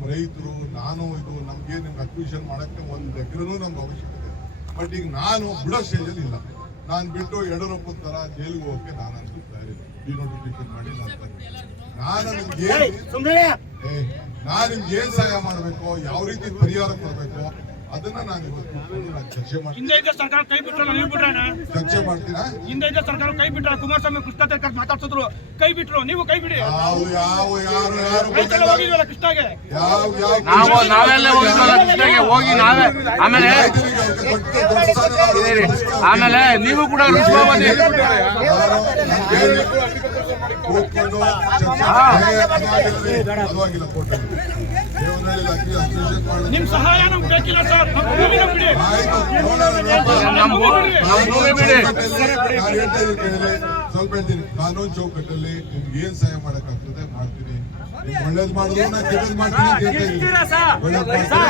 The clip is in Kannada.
ನಮ್ಮ ರೈತರು ನಾನು ಇದು ನಮ್ಗೆ ನಿಮ್ಗೆ ಅಕ್ವಿಷನ್ ಮಾಡಕ್ಕೆ ಒಂದು ಎಕರೆನೂ ನಮ್ಗೆ ಅವಶ್ಯಕತೆ ಬಟ್ ಈಗ ನಾನು ಬಿಡೋ ಸ್ಟೇಜಲ್ಲಿ ಇಲ್ಲ. ನಾನು ಬಿಟ್ಟು ಯಡಿಯೂರಪ್ಪನ ತರ ಜೈಲಿಗೆ ಹೋಗಕ್ಕೆ ನಾನಂತೂ ತಯಾರಿಲ್ಲ ಡಿನೋಟಿಫಿಕೇಶನ್ ಮಾಡಿ ನಾನು. ನಾನು ನಿಮ್ಗೆ ನಾನ್ ನಿಮ್ಗೆ ಏನ್ ಸಹಾಯ ಮಾಡಬೇಕು ಯಾವ ರೀತಿ ಪರಿಹಾರ ಕೊಡ್ಬೇಕು ಅದನ್ನ ನಾನು ಇವತ್ತು ನಾನು ಚರ್ಚೆ ಮಾಡ್ತೀನಿ ಹಿಂದೆ ಇದ್ದ ಸರ್ಕಾರ ಕೈ ಬಿಟ್ರಲ್ಲ ನೀವು ಬಿಟ್ರಣ ಚರ್ಚೆ ಮಾಡ್ತೀರಾ ಹಿಂದೆ ಇದ್ದ ಸರ್ಕಾರ ಕೈ ಬಿಟ್ರ ಕುಮಾರಸ್ವಾಮಿ ಕೃಷ್ಣ ತೇರ್ಕರ್ ಮಾತಾಡ್ಸಿದ್ರು ಕೈ ಬಿಟ್ರು ನೀವು ಕೈ ಬಿಡಿ ಯಾವ ಯಾವ ಯಾರು ಯಾರು ರೈತೆಲ್ಲ ಹೋಗಿದ್ವಲ್ಲ ಕೃಷ್ಣಗೆ ಯಾವ ಯಾವ ನಾವು ನಾವೆಲ್ಲ ಹೋಗಿದ್ವಲ್ಲ ಕೃಷ್ಣಗೆ ಹೋಗಿ ನಾವೇ ಆಮೇಲೆ. ಆಮೇಲೆ ನೀವು ಕೂಡ ಕೂತ್ಕೊಂಡು ಪರವಾಗಿಲ್ಲ ಮಾಡಿ ನಿಮ್ ಸಹಾಯ ನಮ್ಗೆ ಬೇಕಿಲ್ಲ ಸರ್. ಸ್ವಲ್ಪ ಹೇಳ್ತೀನಿ. ಕಾನೂನು ಚೌಕಟ್ಟಲ್ಲಿ ನಿಮ್ಗೆ ಏನ್ ಸಹಾಯ ಮಾಡಕ್ಕಾಗ್ತದೆ ಮಾಡ್ತೀನಿ. ಒಳ್ಳೇದ್ ಮಾಡಿದ್ರು ನಾನು ಕೆಟ್ಟದ್ ಮಾಡ್ತೀನಿ ಅಂತ ಹೇಳ್ತಾ ಇದ್ದೀನಿ.